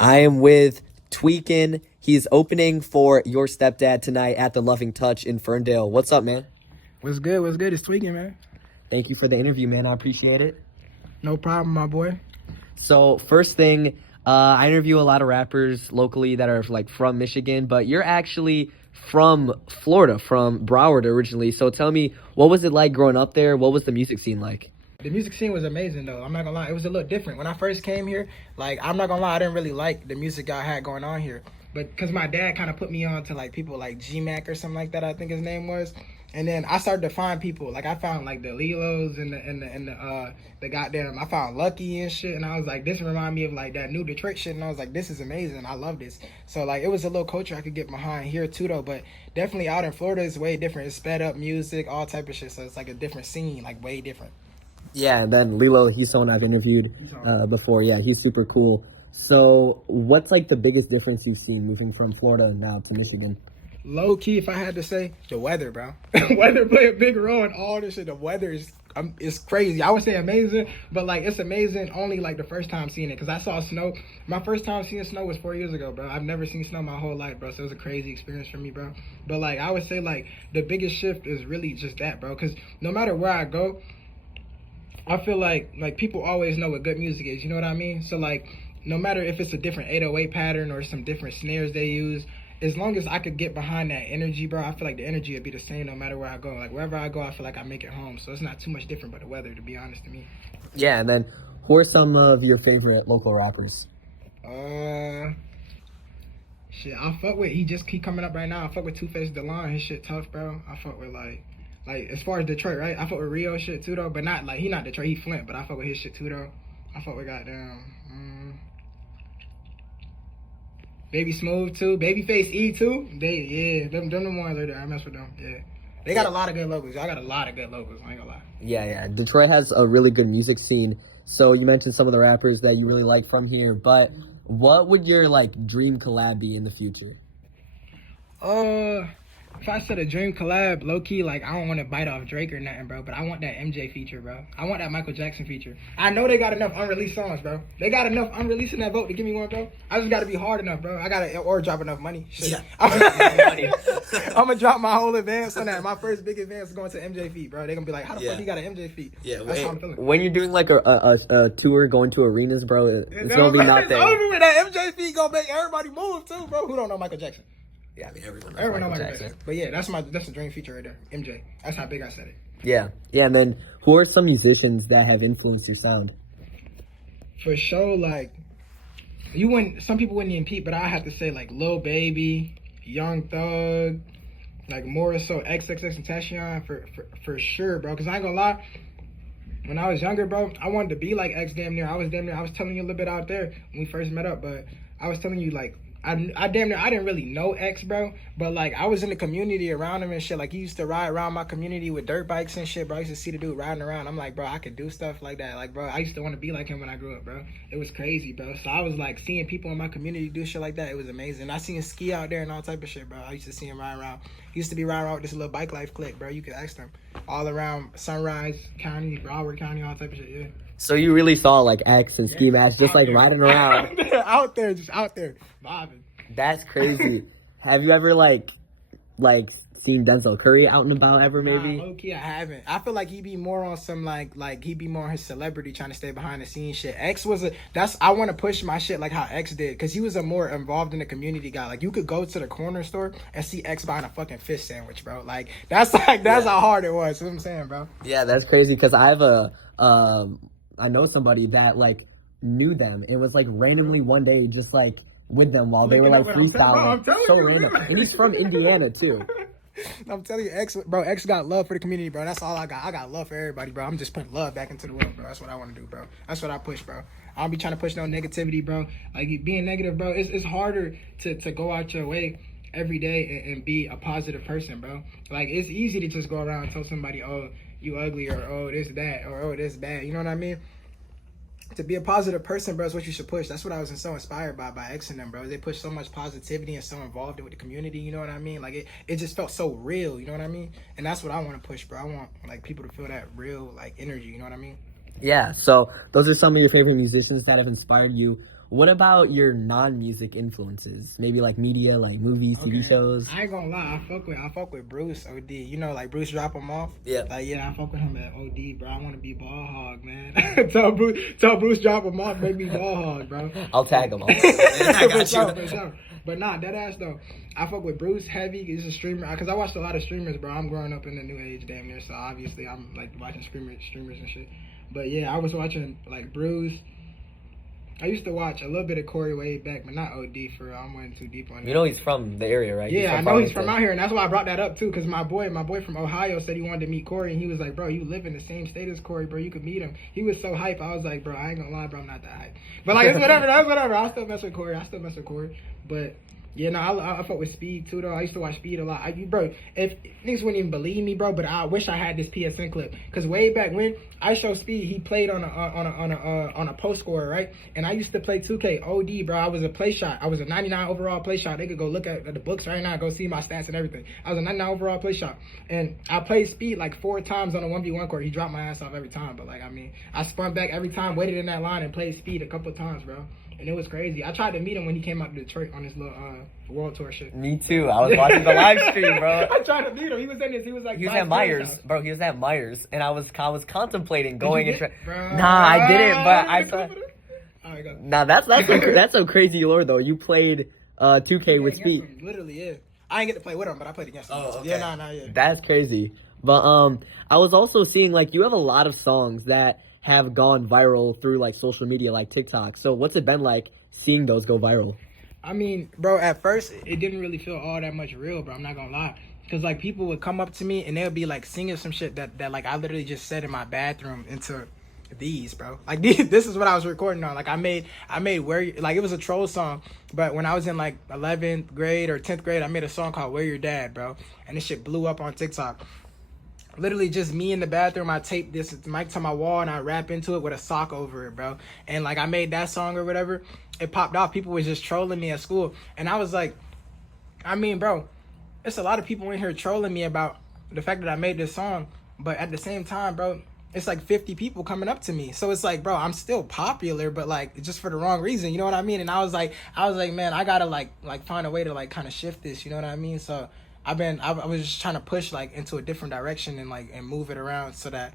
I am with Tweaknh. He's opening for your stepdad tonight at the Loving Touch in Ferndale. What's up, man? What's good? What's good? It's Tweaknh, man. Thank you for the interview, man. I appreciate it. No problem, my boy. So, first thing, I interview a lot of rappers locally that are like from Michigan, but you're actually from Florida, from Broward originally. So tell me, what was it like growing up there? What was the music scene like? The music scene was amazing, though. I'm not gonna lie. It was a little different. When I first came here, I'm not gonna lie, I didn't really like the music I had going on here. But because my dad kind of put me on to, people like G-Mac or something like that, I think his name was. And then I started to find people. I found, the Lilos and the goddamn, I found Lucky and shit. And I was like, this remind me of, that new Detroit shit. And I was like, this is amazing. I love this. So, it was a little culture I could get behind here, too, though. But definitely out in Florida, it's way different. It's sped up music, all type of shit. So it's, a different scene, way different. Yeah, and then Lilo, he's someone I've interviewed before. Yeah, he's super cool. So what's, the biggest difference you've seen moving from Florida now to Michigan? Low key, if I had to say, the weather, bro. Weather play a big role in all this shit. The weather is crazy. I would say amazing, but it's amazing only the first time seeing it. Because I saw snow. My first time seeing snow was 4 years ago, bro. I've never seen snow my whole life, bro. So it was a crazy experience for me, bro. But I would say the biggest shift is really just that, bro. Because no matter where I go, I feel like people always know what good music is. You know what I mean? So no matter if it's a different 808 pattern or some different snares they use, as long as I could get behind that energy, bro, I feel like the energy would be the same no matter where I go. Wherever I go, I feel like I make it home. So it's not too much different but the weather, to be honest to me. Yeah, and then who are some of your favorite local rappers? Shit, I fuck with, he just keep coming up right now. I fuck with Two-Face DeLon. His shit tough, bro. I fuck with as far as Detroit, right? I fuck with Rio shit too, though. But not, he not Detroit, he Flint. But I fuck with his shit too, though. I fuck with goddamn, Baby Smooth too, Babyface E too. Them the ones right there. I mess with them. Yeah, they got a lot of good logos. I got a lot of good logos. I ain't gonna lie. Yeah. Detroit has a really good music scene. So you mentioned some of the rappers that you really like from here, but what would your dream collab be in the future? If I said a dream collab, low key, I don't want to bite off Drake or nothing, bro. But I want that MJ feature, bro. I want that Michael Jackson feature. I know they got enough unreleased songs, bro. They got enough unreleased in that vote to give me one, bro. I just got to be hard enough, bro. I got to or drop enough money. Shit. Yeah. I'm going to drop my whole advance on that. My first big advance is going to MJ feat, bro. They're going to be like, how the fuck you got an MJ feat? Yeah, that's how I'm feeling. When you're doing a tour, going to arenas, bro, it's going to be not there. Over with that MJ feat going to make everybody move, too, bro. Who don't know Michael Jackson? Yeah, I mean, everyone knows Michael Jackson. But yeah, that's a dream feature right there. MJ. That's how big I said it. Yeah, and then who are some musicians that have influenced your sound? For sure, some people wouldn't even peep, but I have to say Lil Baby, Young Thug, more so XXX Tentacion for sure, bro. Cause I ain't gonna lie, when I was younger, bro, I wanted to be like X damn near. I was telling you a little bit out there when we first met up, but I was telling you I damn near, I didn't really know X, bro, but I was in the community around him and shit. He used to ride around my community with dirt bikes and shit, bro. I used to see the dude riding around. I'm like, bro, I could do stuff like that. Bro, I used to want to be like him when I grew up, bro. It was crazy, bro. So I was seeing people in my community do shit like that. It was amazing. I seen ski out there and all type of shit, bro. I used to see him ride around. He used to be riding around with this little bike life clique, bro. You could ask them. All around Sunrise County, Broward County, all type of shit, yeah. So you really saw X and Ski Mask just riding around. out there, vibing. That's crazy. Have you ever seen Denzel Curry out and about ever? Maybe. Nah, low-key, I haven't. I feel he be more on some he be more on his celebrity trying to stay behind the scenes shit. X was I want to push my shit how X did, because he was a more involved in the community guy. You could go to the corner store and see X buying a fucking fish sandwich, bro. That's how hard it was. You know what I'm saying, bro? Yeah, that's crazy, because I have I know somebody that knew them. It was randomly one day just with them while they were freestyling. So random. And he's from Indiana too. I'm telling you, X got love for the community, bro. That's all I got. I got love for everybody, bro. I'm just putting love back into the world, bro. That's what I want to do, bro. That's what I push, bro. I don't be trying to push no negativity, bro. Being negative, bro, it's harder to go out your way every day and be a positive person, bro. It's easy to just go around and tell somebody, oh, you ugly, or oh, this, that, or oh, this bad. You know what I mean? To be a positive person, bro, is what you should push. That's what I was so inspired by X and them, bro. They push so much positivity and so involved with the community, you know what I mean? It just felt so real, you know what I mean? And that's what I want to push, bro. I want people to feel that real energy, you know what I mean? Yeah, so those are some of your favorite musicians that have inspired you. What about your non-music influences? Maybe like media, like movies, TV shows. I ain't gonna lie, I fuck with Bruce OD. You know, like Bruce drop him off. Yeah. Like I fuck with him at OD, bro. I want to be ball hog, man. tell Bruce drop him off, make me ball hog, bro. I'll tag him. I got For sure. But nah, dead ass though. I fuck with Bruce heavy. He's a streamer because I watched a lot of streamers, bro. I'm growing up in the new age, damn near. So obviously I'm like watching streamers and shit. But yeah, I was watching like Bruce. I used to watch a little bit of Corey way back, but not OD for real. I'm going too deep on that. You know he's from the area, right? Yeah, I know he's from out here, and that's why I brought that up too. Cause my boy from Ohio said he wanted to meet Corey, and he was like, "Bro, you live in the same state as Corey, bro. You could meet him." He was so hype. I was like, "Bro, I ain't gonna lie, bro. I'm not that hype." But like, it's whatever. That's whatever. I still mess with Corey. But yeah, no, I fuck with Speed too though. I used to watch Speed a lot. Bro, if niggas wouldn't even believe me, bro, but I wish I had this PSN clip. Cause way back when I showed Speed, he played on a post scorer, right? And I used to play 2K OD, bro. I was a play shot. I was a 99 overall play shot. They could go look at the books right now, go see my stats and everything. I was a 99 overall play shot, and I played Speed like 4 times on a 1v1 court. He dropped my ass off every time, but like I spun back every time, waited in that line, and played Speed a couple times, bro. And it was crazy. I tried to meet him when he came out to Detroit on his little world tour shit. Me too. I was watching the live stream, bro. I tried to meet him. He was in this. He was like. He was at Myers, bro. He was at Myers, and I was contemplating going and Bro. Nah, I didn't. But I thought. Alright, go. Nah, that's some crazy lore though. You played 2K with Speed. Him. Literally, yeah. I didn't get to play with him, but I played against him. Oh, okay. Yeah, nah, yeah. That's crazy. But I was also seeing like you have a lot of songs that have gone viral through like social media, like TikTok. So what's it been like seeing those go viral? I mean, bro, at first it didn't really feel all that much real, bro. I'm not gonna lie. Cause like people would come up to me and they'll be like singing some shit that like I literally just said in my bathroom into these, bro. Like this is what I was recording on. Like I made where like it was a troll song, but when I was in like 11th grade or 10th grade, I made a song called Where Your Dad, bro. And this shit blew up on TikTok. Literally just me in the bathroom. I taped this mic to my wall and I rap into it with a sock over it, bro. And like I made that song or whatever. It popped off. People was just trolling me at school. And I was like, I mean, bro, it's a lot of people in here trolling me about the fact that I made this song. But at the same time, bro, it's like 50 people coming up to me. So it's like, bro, I'm still popular, but like just for the wrong reason. You know what I mean? And I was like, man, I gotta like find a way to like kind of shift this. You know what I mean? So I was just trying to push like into a different direction and move it around so that,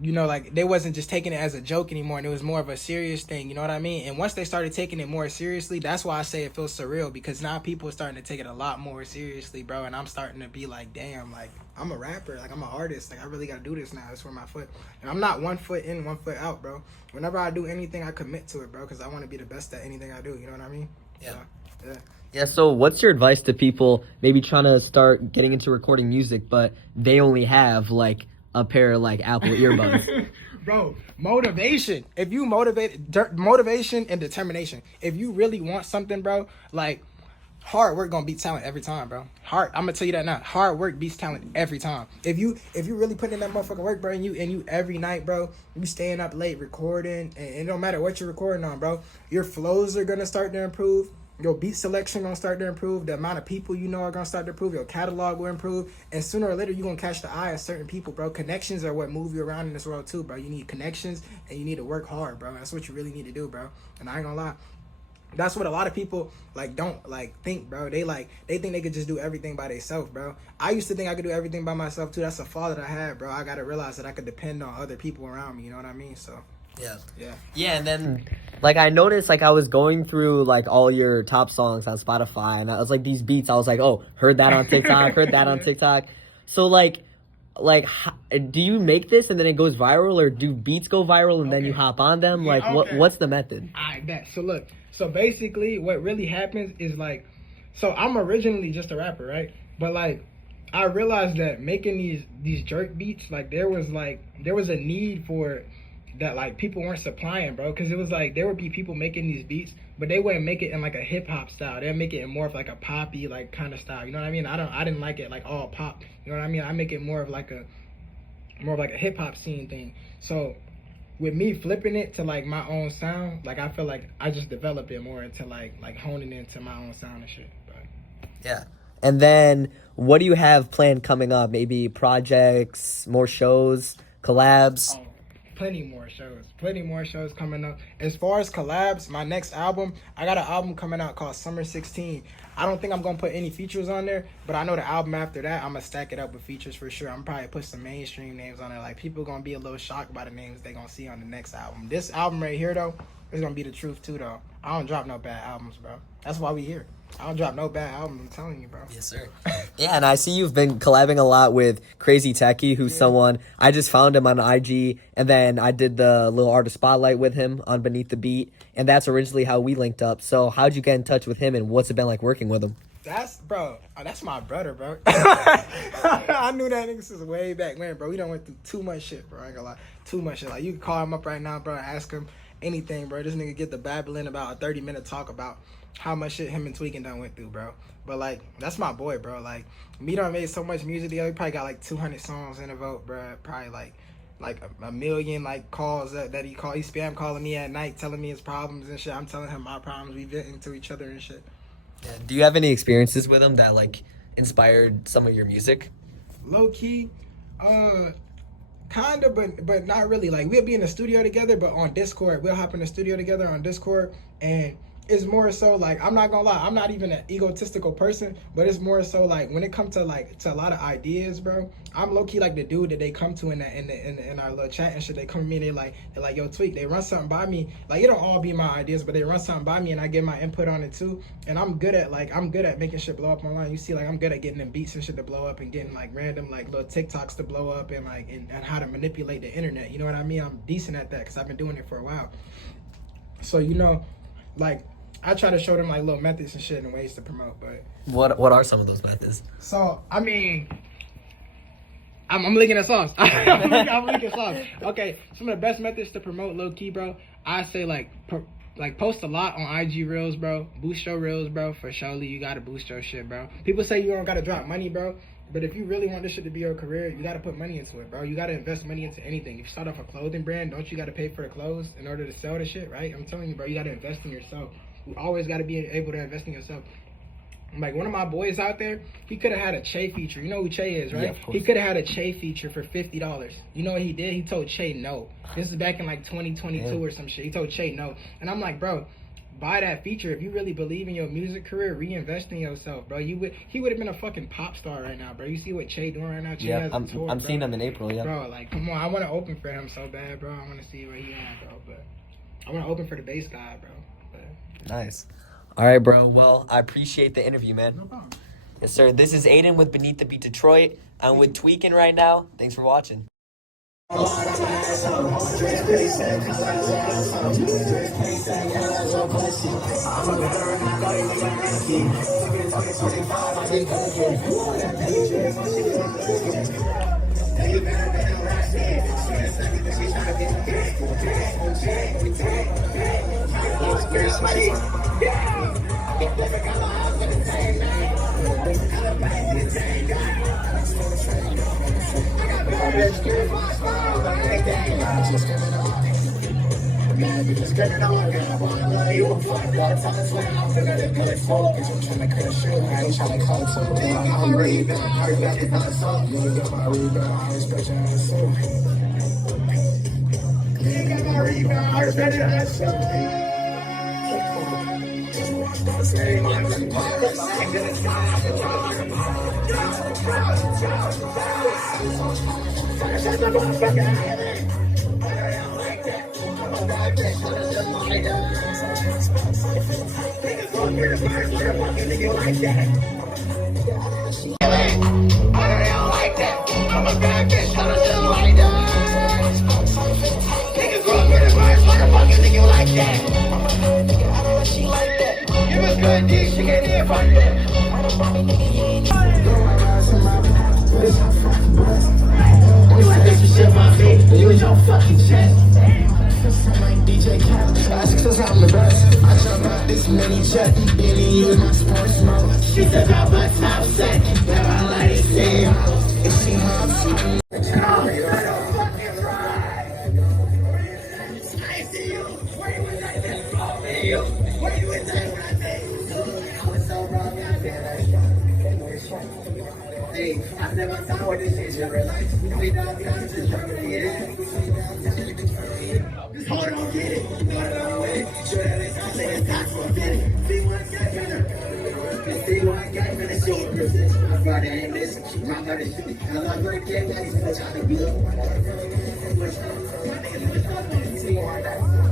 you know, like they wasn't just taking it as a joke anymore, and it was more of a serious thing. You know what I mean? And once they started taking it more seriously, that's why I say it feels surreal, because now people are starting to take it a lot more seriously, bro. And I'm starting to be like, damn, like I'm a rapper, like I'm an artist, like I really gotta do this now. That's where my foot, and I'm not 1 foot in, 1 foot out, bro. Whenever I do anything, I commit to it, bro, because I want to be the best at anything I do. You know what I mean? Yeah. So, yeah. Yeah, so what's your advice to people maybe trying to start getting into recording music, but they only have like a pair of like Apple earbuds? Bro, motivation. If you motivation and determination. If you really want something, bro, like hard work gonna beat talent every time, bro. I'm gonna tell you that now. Hard work beats talent every time. If you really put in that motherfucking work, bro, and you every night, bro, you staying up late recording, and it don't matter what you're recording on, bro, your flows are gonna start to improve. Your beat selection gonna start to improve. The amount of people you know are gonna start to improve. Your catalog will improve. And sooner or later, you're gonna catch the eye of certain people, bro. Connections are what move you around in this world too, bro. You need connections and you need to work hard, bro. That's what you really need to do, bro. And I ain't gonna lie. That's what a lot of people like don't like think, bro. They think they could just do everything by themselves, bro. I used to think I could do everything by myself too. That's a flaw that I had, bro. I gotta realize that I could depend on other people around me. You know what I mean? So. Yeah, and then like I noticed, like I was going through like all your top songs on Spotify, and I was like, these beats, I was like, oh, heard that on TikTok, heard that on TikTok. So like do you make this and then it goes viral, or do beats go viral and then you hop on them? Like what's the method? I bet. So look, so basically what really happens is like, so I'm originally just a rapper, right? But like I realized that making these jerk beats, like there was a need for it that like people weren't supplying, bro, because it was like there would be people making these beats, but they wouldn't make it in like a hip hop style. They'd make it in more of like a poppy like kind of style. You know what I mean? I didn't like it like all pop. You know what I mean? I make it more of like a hip hop scene thing. So with me flipping it to like my own sound, like I feel like I just develop it more into like honing into my own sound and shit. But yeah. And then what do you have planned coming up? Maybe projects, more shows, collabs? plenty more shows coming up. As far as collabs, my next album, I got an album coming out called Summer 16. I don't think I'm gonna put any features on there, but I know the album after that, I'm gonna stack it up with features for sure. I'm probably put some mainstream names on there. Like, people gonna be a little shocked by the names they gonna see on the next album. This album right here though, is gonna be the truth too though. I don't drop no bad albums, bro. That's why we here. I don't drop no bad albums, I'm telling you, bro. Yes, sir. Yeah, and I see you've been collabing a lot with Crazy Techie, who's someone, I just found him on IG, and then I did the little artist spotlight with him on Beneath the Beat, and that's originally how we linked up. So how'd you get in touch with him, and what's it been like working with him? That's my brother, bro. I knew that nigga since way back when, bro. We done went through too much shit, bro. I ain't gonna lie. Too much shit. Like, you can call him up right now, bro, ask him anything, bro. This nigga get the babbling about a 30-minute talk about how much shit him and Tweaknh done went through, bro. But, like, that's my boy, bro. Like, me done made so much music together. We probably got, like, 200 songs in a vote, bro. Probably, like a million, like, calls that he called. He spam calling me at night, telling me his problems and shit. I'm telling him my problems. We venting to each other and shit. Yeah. Do you have any experiences with him that, like, inspired some of your music? Low-key, kind of, but not really. Like, we'll be in the studio together, but on Discord. We'll hop in the studio together on Discord, and it's more so, like, I'm not gonna lie, I'm not even an egotistical person, but it's more so, like, when it comes to, like, to a lot of ideas, bro, I'm low-key like the dude that they come to in our little chat and shit. They come to me and they're like, yo, Tweak, they run something by me. Like, it don't all be my ideas, but they run something by me and I get my input on it too. And I'm good at making shit blow up online. You see, like, I'm good at getting them beats and shit to blow up and getting, like, random, like, little TikToks to blow up and, like, and how to manipulate the internet. You know what I mean? I'm decent at that because I've been doing it for a while. So, you know, like, I try to show them, like, little methods and shit and ways to promote, but... What are some of those methods? So, I mean, I'm licking the sauce. I'm licking sauce. Okay, some of the best methods to promote low-key, bro, I say, like, post a lot on IG Reels, bro. Boost your Reels, bro. For surely, you gotta boost your shit, bro. People say you don't gotta drop money, bro. But if you really want this shit to be your career, you gotta put money into it, bro. You gotta invest money into anything. If you start off a clothing brand, don't you gotta pay for the clothes in order to sell the shit, right? I'm telling you, bro, you gotta invest in yourself. You always gotta be able to invest in yourself. Like, one of my boys out there, he could have had a Che feature. You know who Che is, right? Yeah, of course. He could have had a Che feature for $50. You know what he did? He told Che no. This is back in, like, 2022 or some shit. He told Che no. And I'm like, bro, buy that feature. If you really believe in your music career, reinvest in yourself, bro. He would have been a fucking pop star right now, bro. You see what Che doing right now? Che has a tour, I'm bro. seeing him in April, yeah. Bro, like, come on. I want to open for him so bad, bro. I want to see where he at, bro. But I want to open for the bass guy, bro. But Nice. All right, bro. Well, I appreciate the interview, man. no problem. Yes, sir. This is Aiden with Beneath the Beat Detroit. I'm with Tweaknh right now. Thanks for watching. Hey, I've never thought what this is in real life. We don't got to try to get it. Just hold on, get it. Hold on with it. Sure that it's not saying it's not for a minute. See one guy better. See one guy better. Show a person. My brother ain't listen. My brother shoot. I love her again. Daddy's gonna try to be up. See one guy.